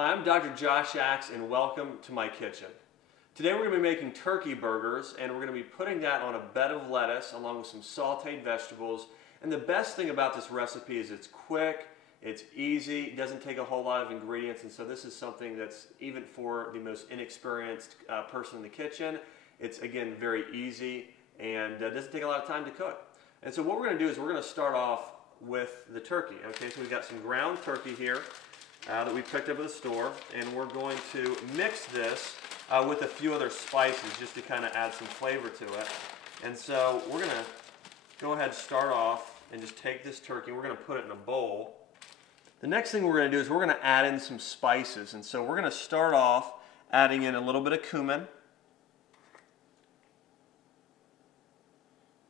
Hi, I'm Dr. Josh Axe and welcome to my kitchen. Today we're going to be making turkey burgers and we're going to be putting that on a bed of lettuce along with some sauteed vegetables. And the best thing about this recipe is it's quick, it's easy, it doesn't take a whole lot of ingredients, and so this is something that's even for the most inexperienced person in the kitchen. It's again very easy and doesn't take a lot of time to cook. And so what we're going to do is we're going to start off with the turkey. Okay, so we've got some ground turkey here that we picked up at the store, and we're going to mix this with a few other spices just to kind of add some flavor to it. And so we're going to go ahead and start off and just take this turkey. We're going to put it in a bowl. The next thing we're going to do is we're going to add in some spices. And so we're going to start off adding in a little bit of cumin.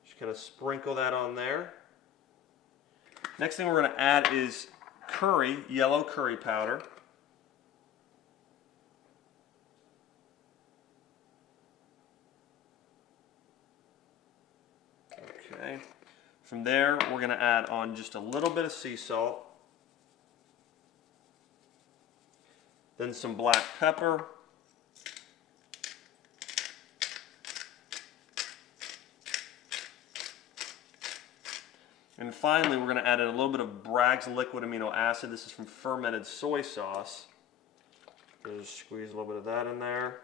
Just kind of sprinkle that on there. Next thing we're going to add is curry, yellow curry powder. Okay. From there, we're going to add on just a little bit of sea salt. Then some black pepper. And finally, we're going to add in a little bit of Bragg's liquid amino acid. This is from fermented soy sauce. Just squeeze a little bit of that in there.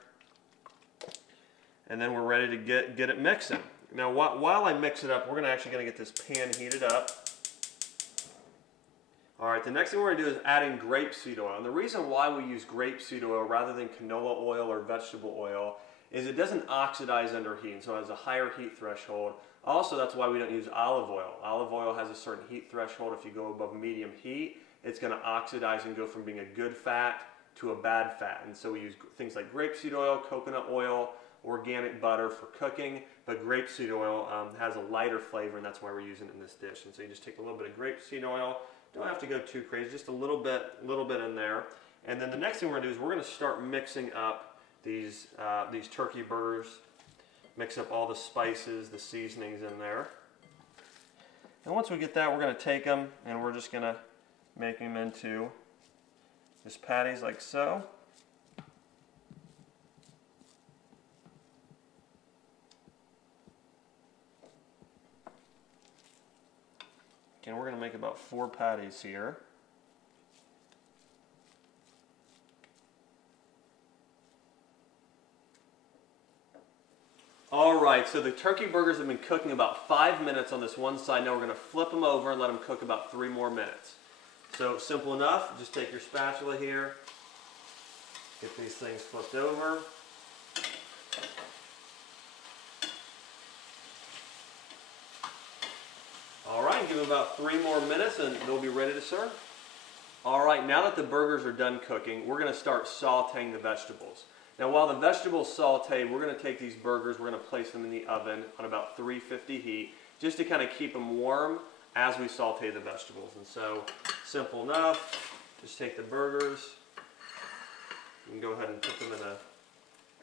And then we're ready to get it mixing. Now, while I mix it up, we're actually going to get this pan heated up. All right, the next thing we're going to do is add in grapeseed oil. And the reason why we use grapeseed oil rather than canola oil or vegetable oil is it doesn't oxidize under heat, and so it has a higher heat threshold. Also, that's why we don't use olive oil. Olive oil has a certain heat threshold. If you go above medium heat, it's going to oxidize and go from being a good fat to a bad fat. And so we use things like grapeseed oil, coconut oil, organic butter for cooking, but grapeseed oil has a lighter flavor, and that's why we're using it in this dish. And so you just take a little bit of grapeseed oil. Don't have to go too crazy, just a little bit in there. And then the next thing we're going to do is we're going to start mixing up these turkey burgers. Mix up all the spices, the seasonings in there. And once we get that, we're going to take them and we're just going to make them into just patties like so. And we're going to make about 4 patties here. Alright, so the turkey burgers have been cooking about 5 minutes on this one side. Now we're going to flip them over and let them cook about 3 more minutes. So simple enough, just take your spatula here, get these things flipped over. Alright, give them about 3 more minutes and they'll be ready to serve. Alright, now that the burgers are done cooking, we're going to start sauteing the vegetables. Now while the vegetables saute, we're going to take these burgers, we're going to place them in the oven on about 350 heat, just to kind of keep them warm as we saute the vegetables. And so, simple enough, just take the burgers, you can go ahead and put them in a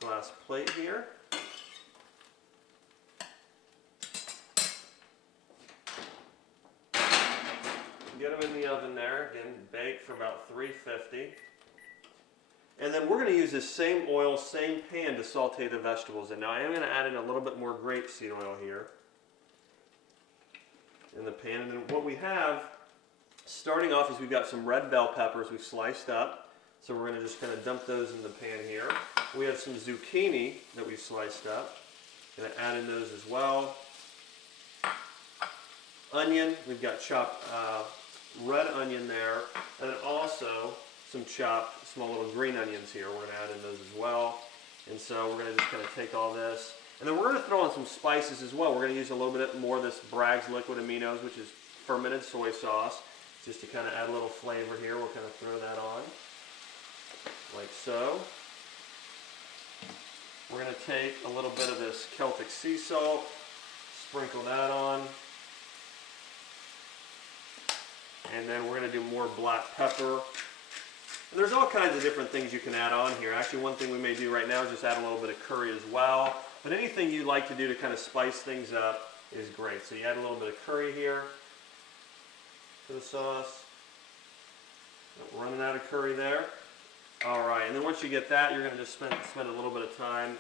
glass plate here. Get them in the oven there, again, bake for about 350. And then we're going to use this same oil, same pan to saute the vegetables in. Now I am going to add in a little bit more grapeseed oil here in the pan. And then what we have, starting off, is we've got some red bell peppers we've sliced up. So we're going to just kind of dump those in the pan here. We have some zucchini that we've sliced up. Going to add in those as well. Onion, we've got chopped red onion there. And then also some chopped small little green onions here. We're going to add in those as well. And so we're going to just kind of take all this. And then we're going to throw in some spices as well. We're going to use a little bit more of this Bragg's liquid aminos, which is fermented soy sauce, just to kind of add a little flavor here. We'll kind of throw that on, like so. We're going to take a little bit of this Celtic sea salt, sprinkle that on. And then we're going to do more black pepper. And there's all kinds of different things you can add on here. Actually, one thing we may do right now is just add a little bit of curry as well. But anything you like to do to kind of spice things up is great. So you add a little bit of curry here to the sauce. Running out of curry there. All right, and then once you get that, you're going to just spend a little bit of time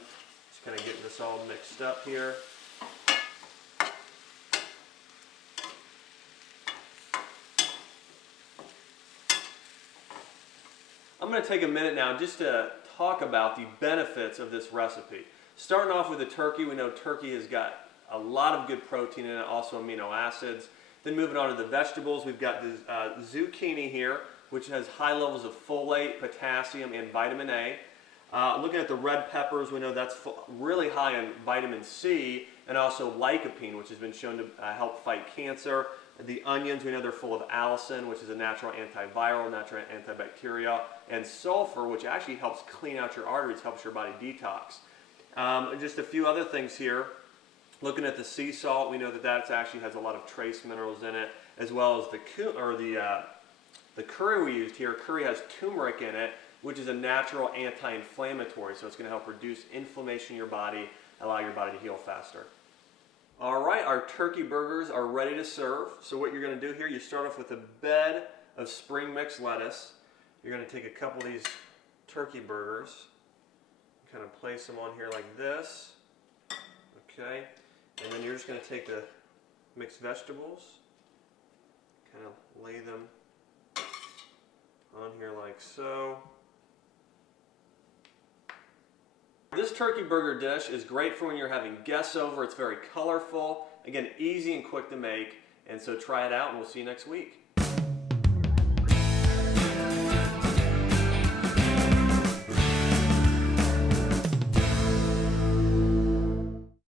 just kind of getting this all mixed up here. I'm going to take a minute now just to talk about the benefits of this recipe. Starting off with the turkey, we know turkey has got a lot of good protein in it, also amino acids. Then moving on to the vegetables, we've got the zucchini here, which has high levels of folate, potassium, and vitamin A. Looking at the red peppers, we know that's really high in vitamin C and also lycopene, which has been shown to help fight cancer. The onions, we know they're full of allicin, which is a natural antiviral, natural antibacterial, and sulfur, which actually helps clean out your arteries, helps your body detox. Just a few other things here. Looking at the sea salt, we know that that actually has a lot of trace minerals in it, as well as the curry we used here. Curry has turmeric in it, which is a natural anti-inflammatory, so it's going to help reduce inflammation in your body, allow your body to heal faster. All right, our turkey burgers are ready to serve. So what you're going to do here, you start off with a bed of spring mix lettuce. You're going to take a couple of these turkey burgers, kind of place them on here like this. Okay, and then you're just going to take the mixed vegetables, kind of lay them on here like so. This turkey burger dish is great for when you're having guests over. It's very colorful, again, easy and quick to make, and so try it out and we'll see you next week.